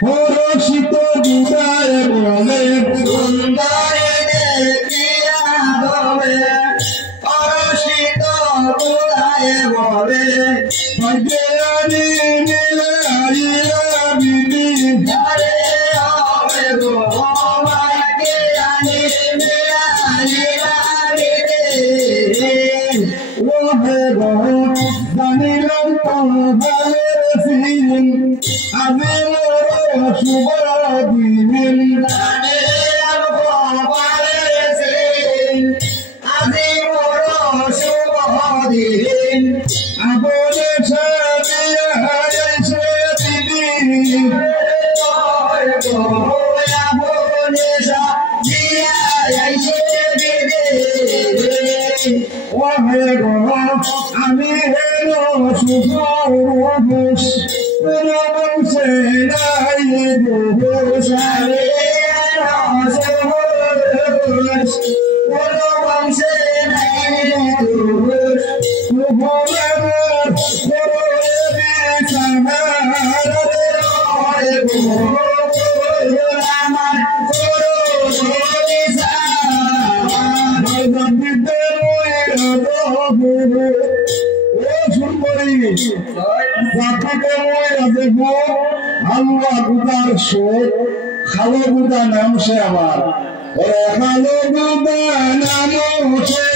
পরশিত বুদায় বলে সুন্দরী দেখিয়া হবে পরশিত বুদায় বলে ভাগ্যানি মিলাইয়া বিধি ধারে হবে গো ভাগ্যানি মিলাইয়া বিধি ও হে গো জানিলাম তোমার সিন আমি শুভ দিন জানিলাম তোমার সিন আমি শুভ দিন আপনে সাজিয়া হাইছে দিদি আপনে সাজিয়া হাইছে দিদি ও হে গো আমি হেলো শুভ পুরুষ বংশে নাই পুরুষ আমি হেলো শুভ পুরুষ বংশে নাই পুরুষ শুভ খালো গুদা নাম সে আমার খালো গুদা নাম সে